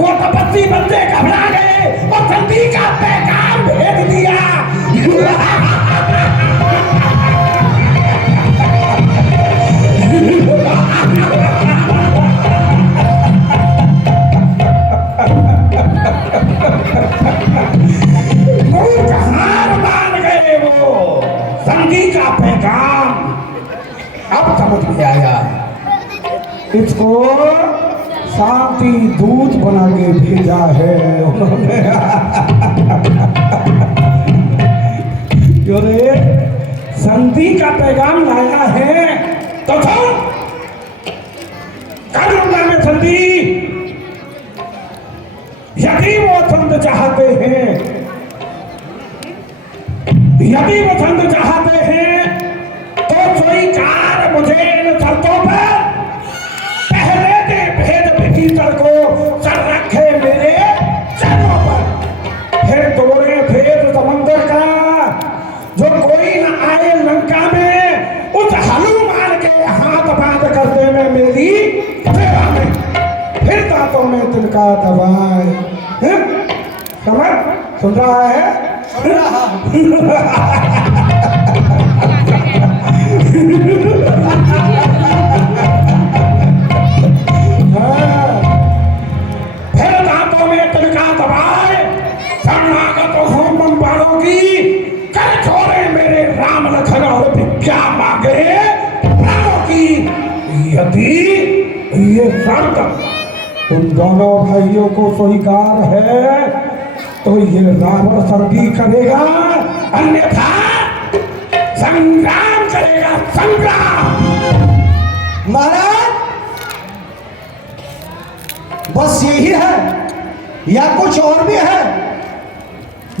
वो तपस्वी बंदे घबरा गए और संधि का पैगाम भेज दिया। हार मान गए वो संधि का पैगाम अब समझ में आया। इसको शांति दूत बना के भेजा है उन्होंने। जो रे संधि का पैगाम लाया है तो सुन, कर लूंगा मैं संधि। यदि वो संध चाहते हैं, यदि वो संध चाहते हैं तो स्वीकार मुझे इन शर्तों पर, पहले दे भेद भीतर को सर रखे मेरे चरणों पर, फिर तोड़े भेद समंदर का, जो कोई न आए लंका में, उस हनुमान के हाथ बांध कर दे में मेरी सेवा में, फिर दांतों में तिनका दबाए। समझ सुन रहा है? सुन रहा। फिर दांतों में तिनका दबाए, शरणागत हो बम्बारों की, कर छोड़े मेरे राम लखन और भिक्षा मांगे प्राणों की। यदि ये शर्त तुम दोनों भाइयों को स्वीकार है तो ये रावण संधि करेगा, अन्यथा संग्राम करेगा, संग्राम। महाराज बस यही है या कुछ और भी है?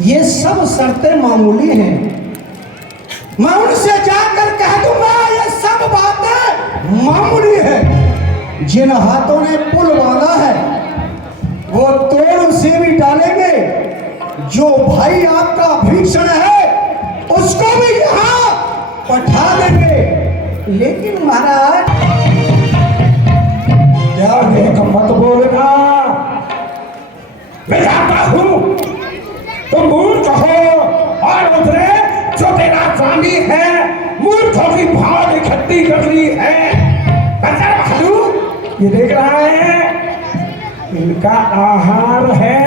ये सब शर्तें मामूली हैं, मैं उनसे जाकर कह दूंगा ये सब बातें मामूली है। जिन हाथों ने पुल बांधा है वो तोड़ उसे भी डालेंगे, जो भाई आपका भीषण है उसको भी यहाँ पठा देंगे। लेकिन महाराज क्या मत बोलना, मैं जानता हूं तुम मूर्ख हो और उतरे जो तेरा स्वामी है मूर्खों की भाव इकट्ठी कर ली है। ये देख रहा है इनका आहार है,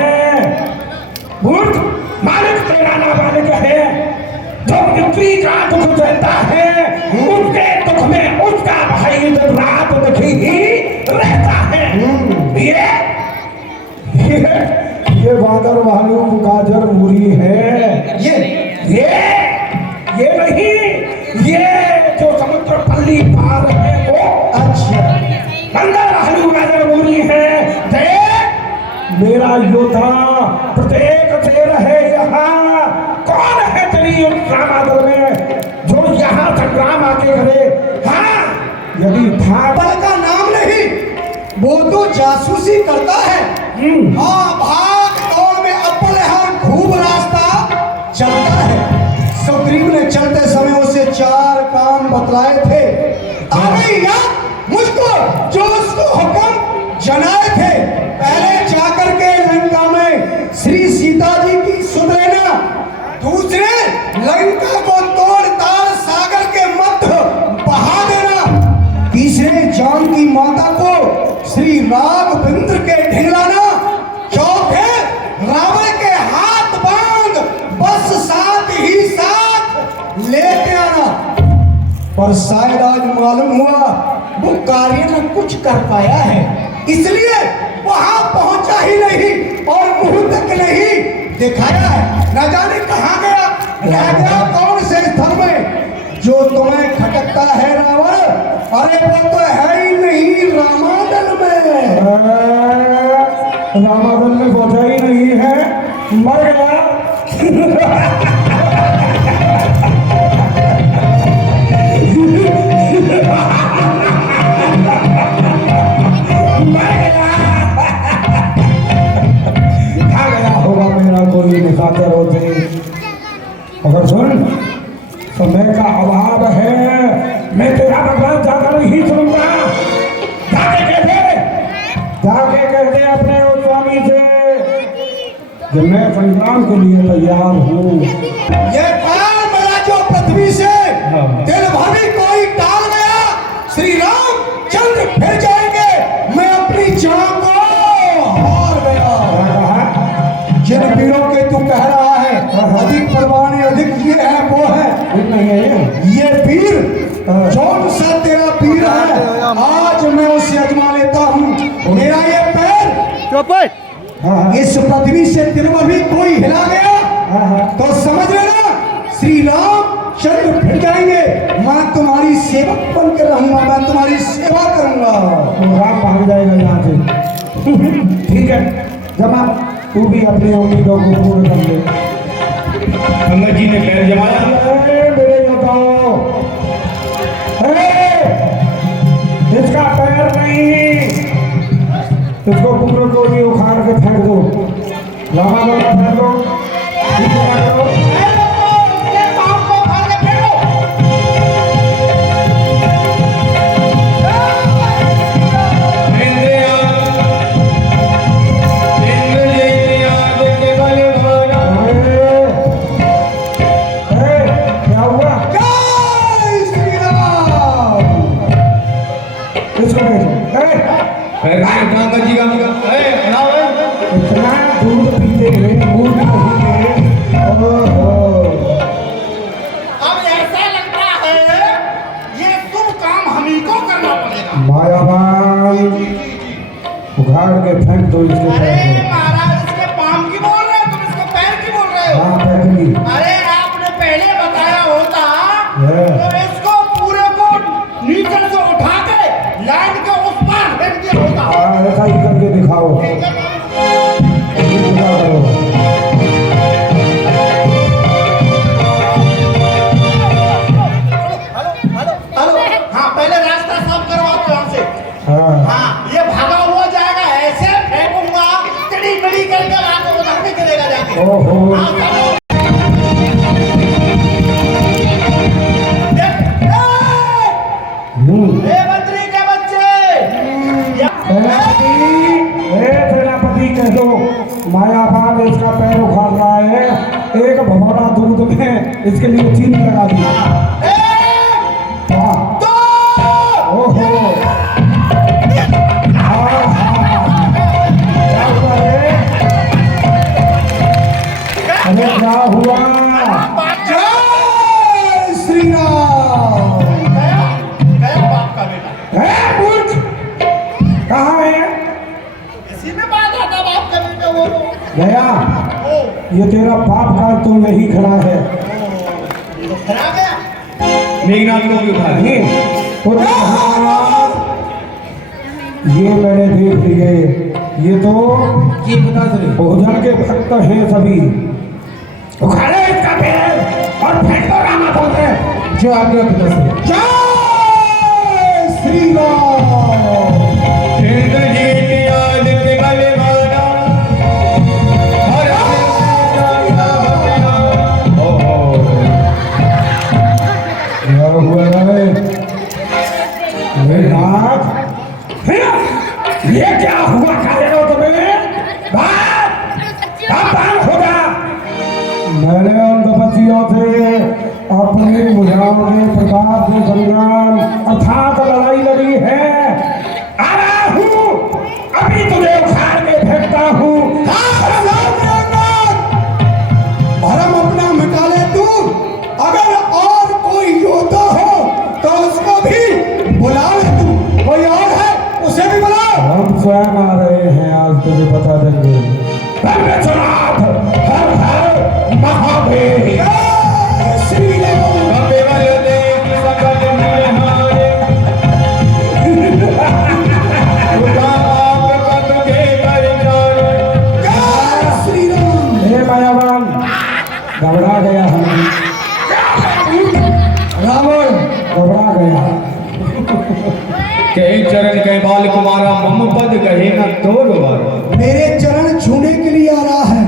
मूर्ख मालिक तेरा नाबालिग है, जो मित्री का दुख देता है उसके दुख में उसका भाई दिन रात दुखी ही रहता है। ये बादल भालू गाजर मूरी है, ये नहीं, ये जो समुद्र पल्ली पार है वो। अच्छा बंदर भालू गाजर मूरी है। देख मेरा योद्धा प्रत्येक शेर है यहाँ। कौन है तेरी उस रामादल में जो यहाँ संग्राम आके करे? हाँ यदि भागल का नाम नहीं, वो तो जासूसी करता है। हाँ भाग दौड़ में अपने यहाँ खूब रास्ता चलता है। सुग्रीव ने चलते समय उसे 4 काम बतलाए थे, अरे यार मुझको जो उसको हुक्म जनाए थे। पहले जाकर के लंका में श्री सीता जी की सुध लेना, दूसरे लंका को तोड़ ताड़ सागर के मध्य बहा देना, तीसरे जानकी माता को श्री राघवेंद्र के ढिंगलाना, चौथे रावण के हाथ बांध बस साथ ही साथ लेते आना। पर शायद आज मालूम हुआ वो कार्य न कुछ कर पाया है, इसलिए वहां पहुंचा ही नहीं और मुंह तक नहीं दिखाया है। न जाने कहां गया, रह गया कौन से स्थल में जो तुम्हें खटकता है रावण? अरे वो तो है ही नहीं रामादल में। रामादल में पहुंचा ही नहीं है, मर गया। अगर सुन समय का अभाव है, मैं तेरा भगवान जाकर ही सुनूंगा। जाके कहते अपने उस स्वामी से कि मैं संग्राम के लिए तैयार हूँ। ये पैर मेरा जो पृथ्वी से हाँ। दिल भरी कोई टाल गया, श्री राम चंद्र फिर जाएंगे, मैं अपनी जान को हार गया। जिन वीरों के तू कह रहा है अधिक परवाने अधिक ये है वो है, ये वीर जौन सा तेरा वीर है, आज मैं उसे अजमा लेता हूँ। मेरा ये पैर इस पृथ्वी से दिल भरी कोई हिला गया तो समझ लेना श्री राम चंद्र फिर जाएंगे, मैं तुम्हारी सेवक बन कर रहूंगा, मैं तुम्हारी सेवा करूंगा। राम भाग जाएगा यहाँ से। ठीक है, जमा तू भी अपनी उम्मीदों को पूर्ण कर ले। अंगद जी ने पैर जमाया। मेरे योद्धाओं, इसका पैर नहीं, इसको पुत्रों को भी उखाड़ के फेंक दो। लामा बाबा फेंक दो, ठीक है, करो। क्या हुआ? जय श्री राम। इसको भेजो। अंगद जी का इतना दूध पीते हुए मूर्ख नहीं थे। ओहो, अब ऐसा लगता है ये शुभ काम हम ही को करना पड़ेगा। मायावान उखाड़ के फेंक दो इसके अरे पैर को। महाराज इसके पाम की बोल रहे हो, तुम इसको पैर की बोल रहे हो। हाँ, पैर की। अरे आपने पहले बताया होता है। तो इसको पूरे को नीचे से उठा के लाइन के उस पार फेंक दिया होता। ऐसा ही करके दिखाओ। दिखा करो। हेलो, हाँ पहले रास्ता साफ करवाओ यहाँ से। हाँ, हाँ ये भागा हुआ जाएगा, ऐसे फेंकूंगा चिड़ी मिड़ी करके आगे उधर भी चलेगा जाके। ओहो, हाँ, चलो। ए मंत्री के बच्चे सेनापति कह दो मायावान इसका पैर उखाड़ रहा है, एक भगोड़ा दूध में इसके लिए चीनी लगा दी। हाँ, ओहो, हाँ, क्या हुआ रे? अरे क्या हुआ? जय श्री राम। गया बाप का बेटा, है मूर्ख, कहाँ है? इसी में बात आता बाप का बेटा वो। गया, ओ, ये तेरा बाप का तो यही खड़ा है। ये तो खरा गया। मेघनाथ को भी उठा ली। नहीं, पुत्र महाराज, ये मैंने देख लिए, ये तो ये बता दे भोजन के भक्त हैं सभी। उखाड़े इसका पैर और फेंक दो रामाधव में। जो आज्ञा पिता से। जय श्री राम। इंद्रजीत आदित्य बलवाना, हर क्या हुआ रे? नाथ, ये क्या हुआ खाने को तुम्हें? बात हो जा। मैंने उन तपस्वियों से अपनी भुजाओं के प्रताप से संग्राम अर्थात लड़ाई लड़ी है। आ रहा हूँ, अभी तुझे उखाड़ के फेंकता हूँ। भरम अपना मिटा ले तू, अगर और कोई योद्धा हो तो उसको भी बुला ले तू, कोई और है उसे भी बुला। हम स्वयं आ रहे हैं, आज तुझे बता देंगे। विश्वनाथ, हर हर महादेव। जय श्री राम। केवल देव सकल निहारे, खुदा आप पद के कर जाने। जय श्री राम। हे मायावान, घबरा गया हम, रावण घबरा गया। कहे चरण कहे बाल कुमारा, मम पद कहे न तोर बारा। मेरे चरण छूने के लिए आ रहा है।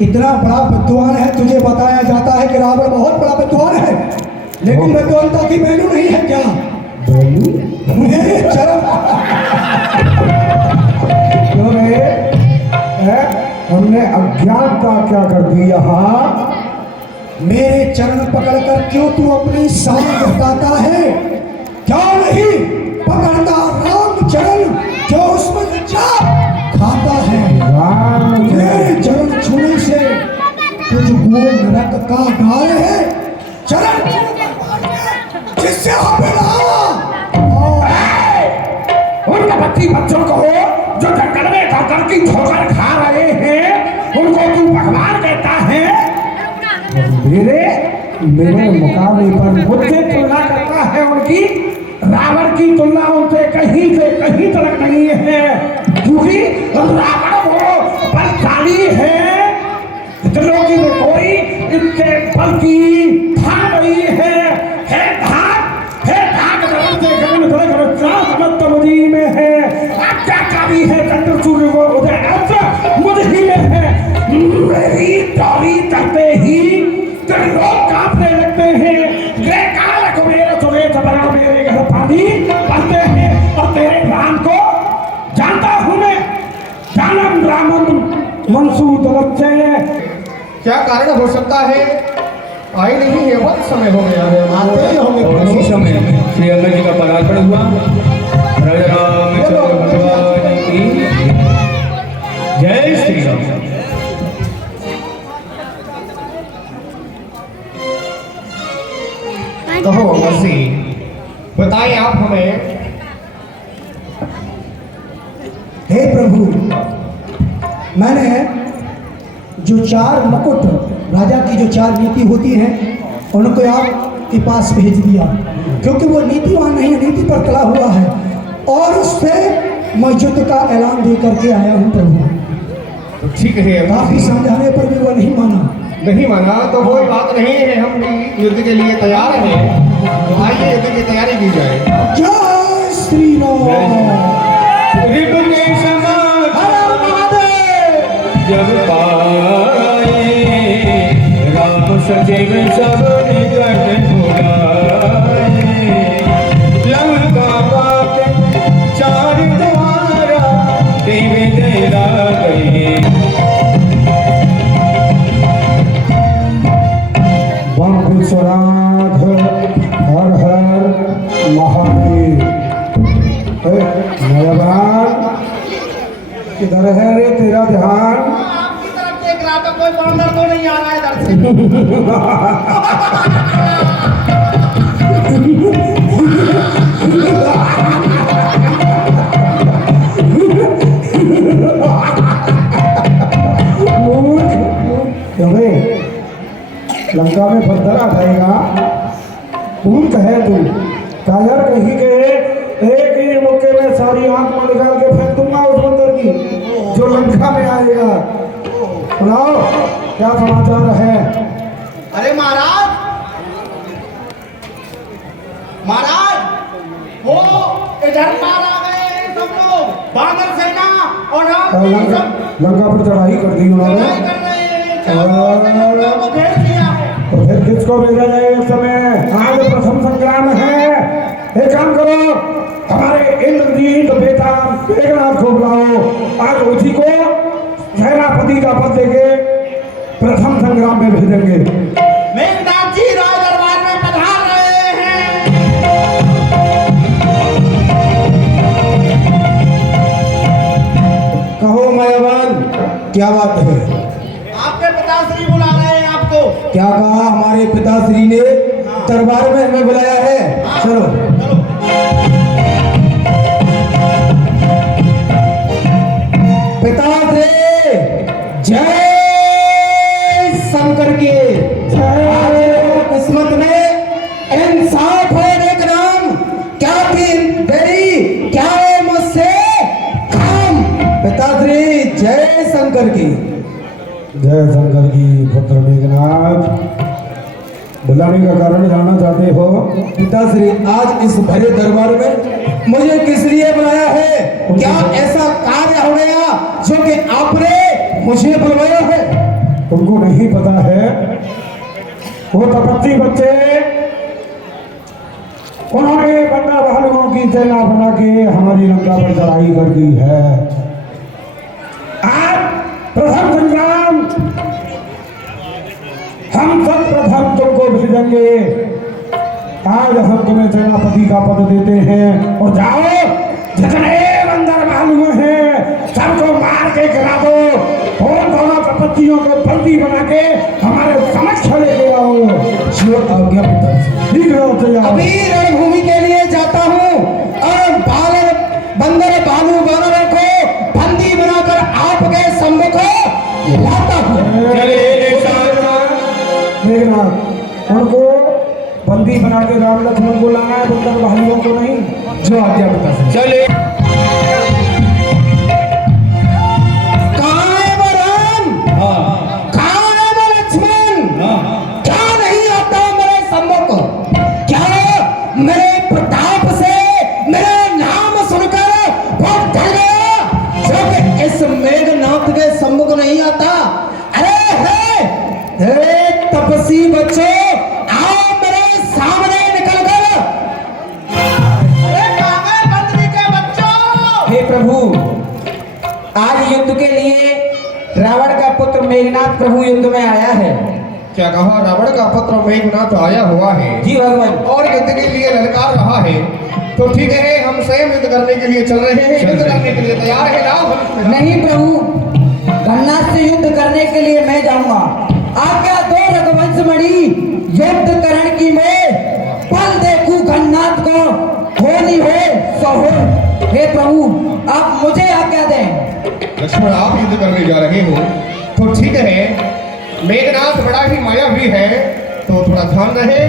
इतना बड़ा विद्वान है, तुझे बताया जाता है कि रावण बहुत बड़ा विद्वान है, लेकिन विद्वानता की वैल्यू नहीं है क्या? मेरे चरण क्यों रे? हमने अज्ञानता क्या कर दी यहाँ? मेरे चरण पकड़कर क्यों तू अपनी शान बताता है? क्या नहीं पकड़ता राम चरण, क्यों उसमें जाप खाता है? मेरे चरण छूने से तुझको नरक का डर है। चरण जिससे उन बच्ची बच्चों को जो जंगल में काकर की ठोकर खा रहे हैं, उनको तू भगवान कहता है? मेरे मुकाबले पर मुझसे तुलना करता है उनकी? रावण की तुलना उनसे कहीं से कहीं तक नहीं है, क्योंकि रावण वो बलशाली है, त्रिलोकी में कोई इसके बल की था नहीं है। मुझी में है, क्या कवि है चंद्र सूर्य वो उदय मुझ ही में है। मेरी तारी करते ही लोग कांपने लगते हैं, रे काल कुबेर सुरेश बना मेरे घर पानी पढ़ते हैं, और तेरे नाम को जानता हूँ मैं, जानम रामम मंसूद से। क्या कारण हो सकता है? आई नहीं है, बहुत समय हो गया है। आते ही होंगे। और इसी समय श्री अंगद जी का पदार्पण हुआ। राजा रामचंद्र भगवान की जय श्री राम। कहो अमरसी, बताइए आप हमें। हे प्रभु, मैंने जो 4 मुकुट राजा की जो 4 नीति होती है उनको आपके पास भेज दिया, क्योंकि वो नीतिवान नहीं है, नीति पर कला हुआ है, और उससे मैं युद्ध का ऐलान दे करके आया हूँ प्रभु। तो ठीक है, काफी समझाने पर भी वो नहीं माना। नहीं माना तो कोई बात नहीं है, हम भी युद्ध के लिए तैयार हैं। तो आइए युद्ध की तैयारी की जाए। जय श्री राम। ऋतु के समान जब पाए राम सचिव सब निकट बुलाए, लंका पाके 4 द्वारा देवी देला गए। विश्वनाथ हर हर महादेव। किधर है रे तेरा ध्यान? आपकी तरफ देख रहा था, कोई बांदर तो नहीं आ रहा है इधर से। लंका में बंदर आ जाएगा? भूत है तू। कायर कहीं के एक ही मौके में सारी आंख में निकाल के फेंक दूंगा उस बंदर की जो लंका में आएगा। सुनाओ क्या समाचार है? अरे महाराज, महाराज वो इधर पार आ गए हैं सब लोग, बानर सेना और आपकी सब लंका पर चढ़ाई कर दी उन्होंने। लड़ाई कर रहे हैं, चारों ओर से लंका को घेर लिया है। तो फिर किसको भेजा जाए इस समय? आज प्रथम संग्राम है। एक काम करो, हमारे इंद्रजीत बेटा मेघनाथ को बुलाओ, आज उसी को सेनापति का पद देके प्रथम संग्राम में भेजेंगे। मेघनाथ जी राज दरबार में पधार रहे हैं। कहो मायावान, क्या बात है? आपके पिताश्री बुला रहे हैं आपको। क्या कहा? हमारे पिताश्री ने दरबार में हमें बुलाया है। चलो चलो। पिताश्री जय शंकर की जय। किस्मत में इंसाफ है एक नाम, क्या थी देरी, क्या है मुझसे काम। पिताश्री जय शंकर की। जय शंकर की पुत्र मेघनाथ। बुलाने का कारण जानना चाहते हो? पिताश्री आज इस भरे दरबार में मुझे किस लिए बुलाया है? क्या ऐसा कार्य हो गया जो कि आपने मुझे बुलवाया है? तुमको नहीं पता है? वो तपस्वी बच्चे उन्होंने बंदा बहादुरों की सेना बना के हमारी लंका पर चढ़ाई कर दी है। आज प्रथम संग्राम सर्वप्रथम तुमको भेजेंगे। आज हम तुम्हें सेनापति का पद देते हैं और जाओ जितने बंदर भालू हैं सबको मार के गिरा दो और दोनों कपतियों को बंदी बना के हमारे समक्ष लेके आओ। शिव आज्ञा पिताजी। ठीक है, तो जाओ। अभी रणभूमि के लिए जाता हूँ और बंदर भालू वानरों को बंदी बनाकर आपके सम्मुख लाता हूँ। मेघनाथ, उनको बंदी बना के राम लक्ष्मण को लाना है, बंदर भालुओं को नहीं। जो आज्ञा पिताजी। चले कहाँ है वो राम? कहाँ है वो लक्ष्मण? क्या नहीं आता मेरे सम्मुख? क्या मेरे प्रताप से मेरे नाम सुनकर वो डर गया जो कि इस मेघनाथ के सम्मुख नहीं आता? अरे तपसी बच्चों, आओ मेरे सामने निकल कर। अरे कहाँ गए बंदरी के बच्चों? हे प्रभु, आज युद्ध के लिए रावण का पुत्र मेघनाथ प्रभु युद्ध में आया है। क्या कहा? रावण का पुत्र मेघनाथ आया हुआ है जी भगवान। और युद्ध के लिए ललकार रहा है। तो ठीक है, हम स्वयं युद्ध करने के लिए चल रहे हैं। युद्ध करने के लिए तैयार है राम? नहीं प्रभु, गन्नाथ से युद्ध करने के लिए मैं जाऊंगा। आज्ञा दो रघुवंश मणि, युद्ध करण की मैं पल देखूं गन्नाथ को, होनी हो सो हो। हे प्रभु, आप मुझे आज्ञा दें। लक्ष्मण, आप युद्ध करने जा रहे हो तो ठीक है। मेघनाथ बड़ा ही मायावी है, तो थोड़ा ध्यान रहे।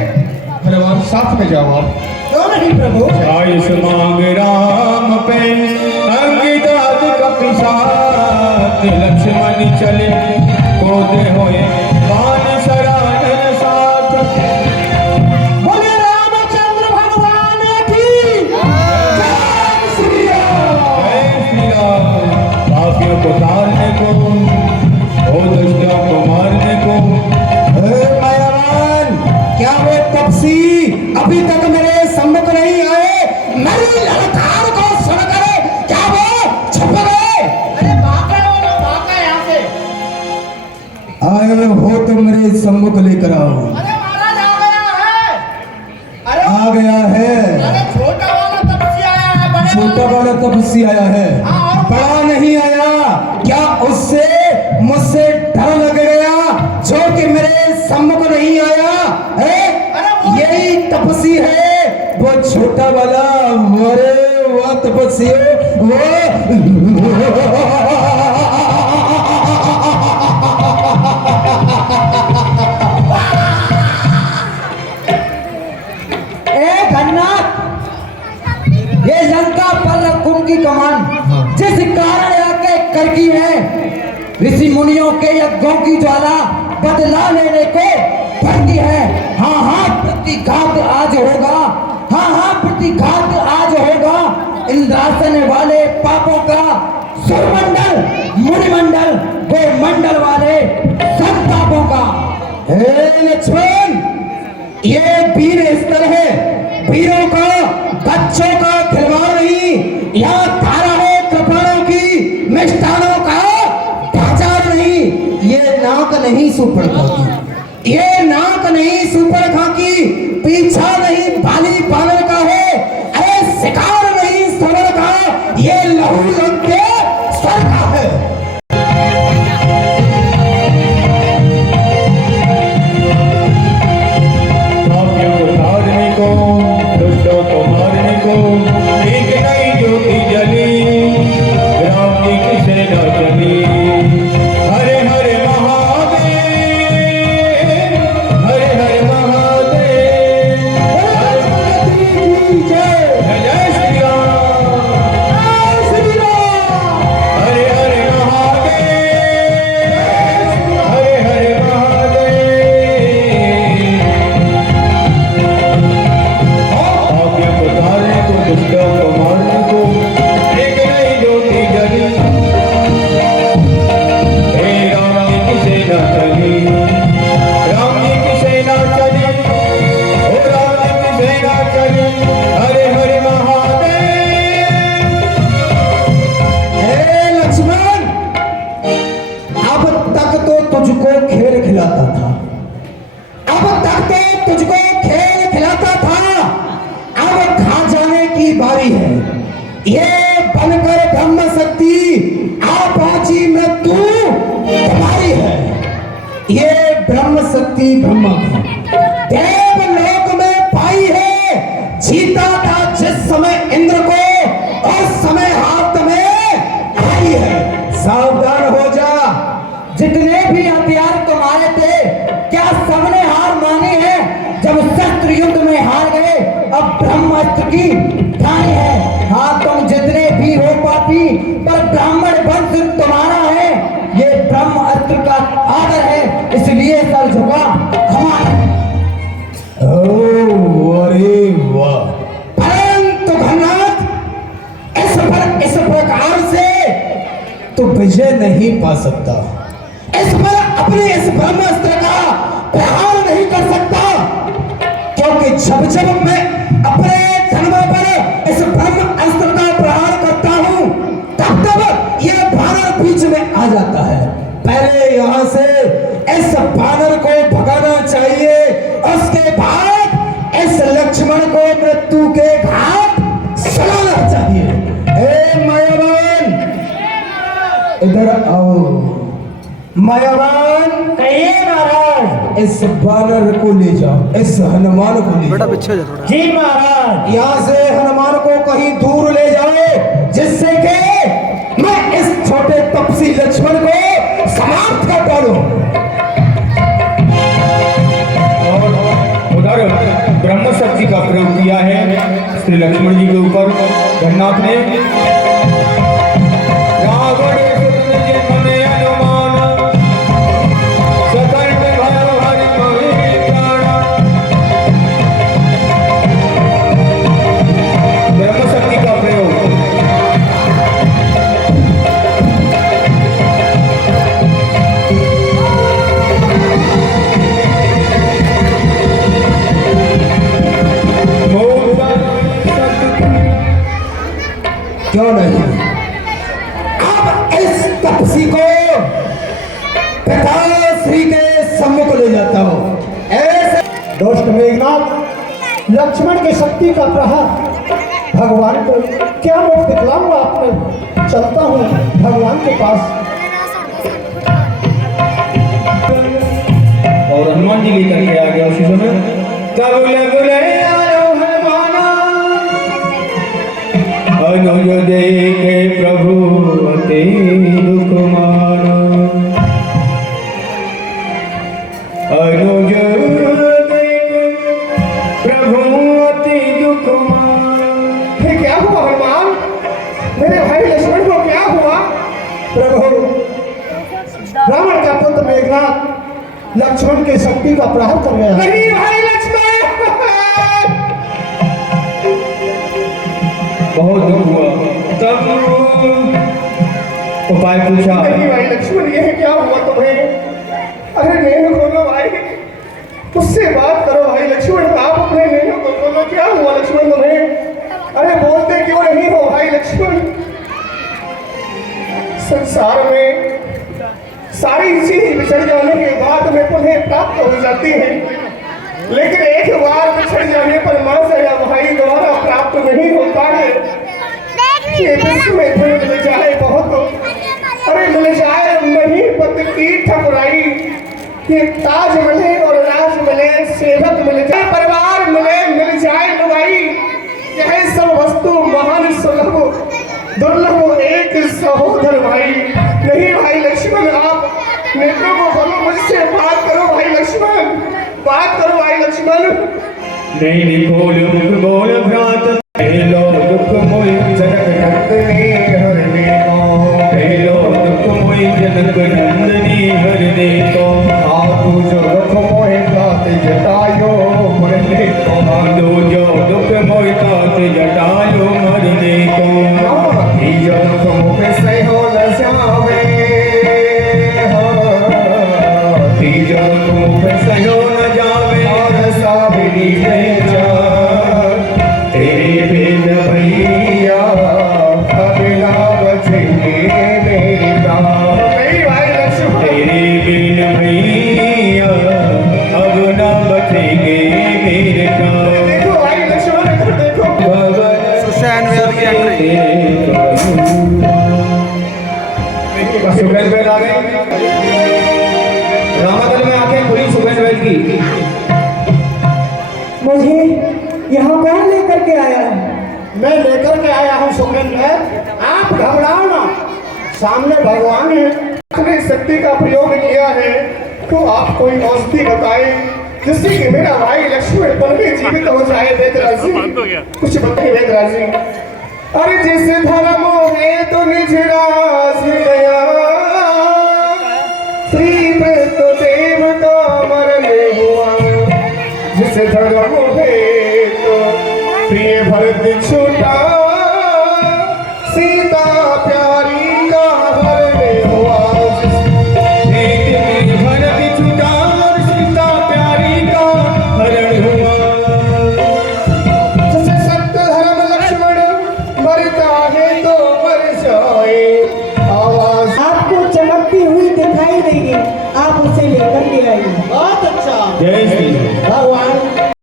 हनुमान साथ में जाओ आप। क्यों नहीं प्रभु? आयुष मांग राम पे अंगिदाद कपिसात, लक्ष्मण चले कोदे होए बाण सरानन साथ। बोले रामचंद्र भगवान की जय श्री राम। जय श्री राम। पापियों को तारने को और दुष्टों को मारने को। हे मायावान, क्या वो तपसी अभी तक मेरे सम्मुख नहीं आए? मेरी ललकार को सुनकर क्या वो छुप गए? अरे भाग गए वो लोग, भाग गए यहाँ से। आए हो तो मेरे सम्मुख लेकर आओ। अरे महाराज आ गया है। अरे आ गया है। अरे छोटा वाला तपसी आया है, बड़े छोटा वाला तपसी आया है, हाँ, और बड़ा नहीं आया। क्या उससे मुझसे डर लग गया जो कि मेरे सम्मुख नहीं आया है? यही तपसी है वो छोटा वाला। अरे वो तपसी वो ए गन्नाथ, ये लंका पर कुंभ की कमान जिस कारण आके करगी है, ऋषि मुनियों के यज्ञों की ज्वाला बदला लेने को भड़की है। हाँ हाँ, प्रतिघात आज होगा। हाँ हाँ, प्रतिघात आज होगा। इंद्रासन वाले पापों का सुरमंडल, मुनिमंडल, गोमंडल वाले संतापों का। हे लक्ष्मण, ये वीर स्थल है, वीरों का बच्चों का खिलवाड़ नहीं। यहाँ धारा है कृपाणों की, मिष्ठानों का बाजार नहीं। ये नाक नहीं सुपर खाकी, ये नाक नहीं सुपर खाकी, पीछा नहीं बाली बानर का है। अरे शिकार नहीं सवर का, ये लहू रंग के सर का है। पापियों को तारने को, दुष्टों को मारने को, एक नई ज्योति जली, राम जी की सेना चली। हरे हरे महादेव, हरे हरे महादेव। ये बनकर ब्रह्म शक्ति आ पहुंची मृत्यु तुम्हारी है। ये ब्रह्म शक्ति ब्रह्मा की देवलोक में पाई है। जीता था जिस समय इंद्र को, उस समय हाथ में आई है। सावधान हो जा। जितने भी हथियार तुम्हारे थे क्या सबने हार मानी है? जब शस्त्र युद्ध में हार गए, अब ब्रह्मास्त्र की ठानी है। हाँ, तुम जितने भी हो पापी, पर ब्राह्मण वंश तुम्हारा है। ये ब्रह्मास्त्र का आदर है, इसलिए सर झुका हमारा। ओह, अरे वाह। परंतु घनाथ, इस प्रकार से तो विजय नहीं पा सकता। इस पर अपने इस ब्रह्मास्त्र का प्रहार नहीं कर सकता, क्योंकि जब जब मैं अपने जन्म पर इस ब्रह्मास्त्र का प्रहार करता हूं, तब तब यह बानर बीच में आ जाता है। पहले यहां से इस बानर को भगाना चाहिए, उसके बाद इस लक्ष्मण को मृत्यु के घाट चलाना चाहिए। हे मायावान, इधर आओ। मायावान, कहिए महाराज। इस बानर को ले जाओ, इस हनुमान को ले जाओ। जी महाराज। यहाँ से हनुमान को कहीं दूर ले जाओ, जिससे कि मैं इस छोटे तपसी लक्ष्मण को समाप्त कर डालूं। और उधर ब्रह्म शक्ति का प्रयोग किया है श्री लक्ष्मण जी के ऊपर घननाथ ने। रावण सुत जिन मन अनुमान, सकल भयो हरि मोहि प्राण। ब्रह्म शक्ति का प्रयोग। क्यों नहीं? अब इस तपसी को पिताश्री के सम्मुख ले जाता हूं। ऐसे दोस्त मेघनाथ, लक्ष्मण की शक्ति का प्रहार भगवान को क्या मुख दिखलाऊंगा आपने। चलता हूँ भगवान के पास। और हनुमान जी लेकर के आ गया उसी समय। कब लग आयो हनुमाना, अनुज देखे प्रभु अति दुख माना। अनुज देखे प्रभु अति दुख माना। फिर क्या हुआ हनुमान? मेरे भाई लक्ष्मण को क्या हुआ? प्रभु, रावण का पुत्र मेघनाथ लक्ष्मण की शक्ति का प्रहार कर गया। नहीं भाई लक्ष्मण, बहुत दुख हुआ। तब उपाय पूछा। नहीं भाई लक्ष्मण, ये क्या हुआ तुम्हें? अरे नैन खोलो भाई, उससे बात करो भाई लक्ष्मण। आप अपने नैन को खोलो, क्या हुआ लक्ष्मण तुम्हें? अरे बोलते क्यों नहीं हो भाई लक्ष्मण? संसार में सारी चीज बिछड़ जाने के बाद में पुनः प्राप्त हो जाती है, लेकिन एक बार बिछड़ जाने पर मां से या भाई द्वारा प्राप्त नहीं होता है। ये विश्व में धन मिल जाए बहुत, अरे मिल जाए महीपत की ठकुराई, ये ताज मिले और राज मिले, सेवक मिल जाए, परिवार मिले, मिल जाए लुगाई, यह सब वस्तु महान सुलभ दुर्लभ एक सहोदर भाई। नहीं भाई लक्ष्मण, आप नेत्रों को बोलो, मुझसे बात करो भाई लक्ष्मण, बात करो भाई लक्ष्मण। नहीं खोल मुख बोल भ्रात, हेलो दुख मोहि जगत नंदनी हरने को। हेलो दुख मोहि जनक नंदनी हरने को। आपू जो दुख मोहि तात जटायो मरने को। आंदो जो दुख मोहि तात जटायो मरने को। जो दुख मुख सहो न जावे, तीजो दुख मुख सहो न जावे। और सावरी में जा तेरे बिन भैया अबला बचेंगे मेरी गाँव। नहीं भाई सुगंध बैल आ गए। रामादल में आंखें खुली सुगंध बैल की। मुझे यहाँ कौन लेकर के आया है? मैं लेकर के आया हूँ सुगंध में, आप घबराओ ना। सामने भगवान है, अपने शक्ति का प्रयोग किया है, तो आप कोई औषधि बताए जिससे कि मेरा भाई लक्ष्मण पल में जीवित हो जाए। वेदराज जी कुछ बताइए वेदराज जी। अरे जिस धर्म है तो निज राज गया, श्री तो देव का मरण हुआ। जिस धर्म है तो प्रिय भरत छूटा, सीता प्यारी का हरण हुआ। भरत छूटा सीता प्यारी का हरण हुआ। जिसे सत्य धर्म लक्ष्मण मरता है तो मर जाए। आवाज आपको चमकती हुई दिखाई देगी, आप उसे लेकर के आइए। बहुत अच्छा जय श्री भगवान।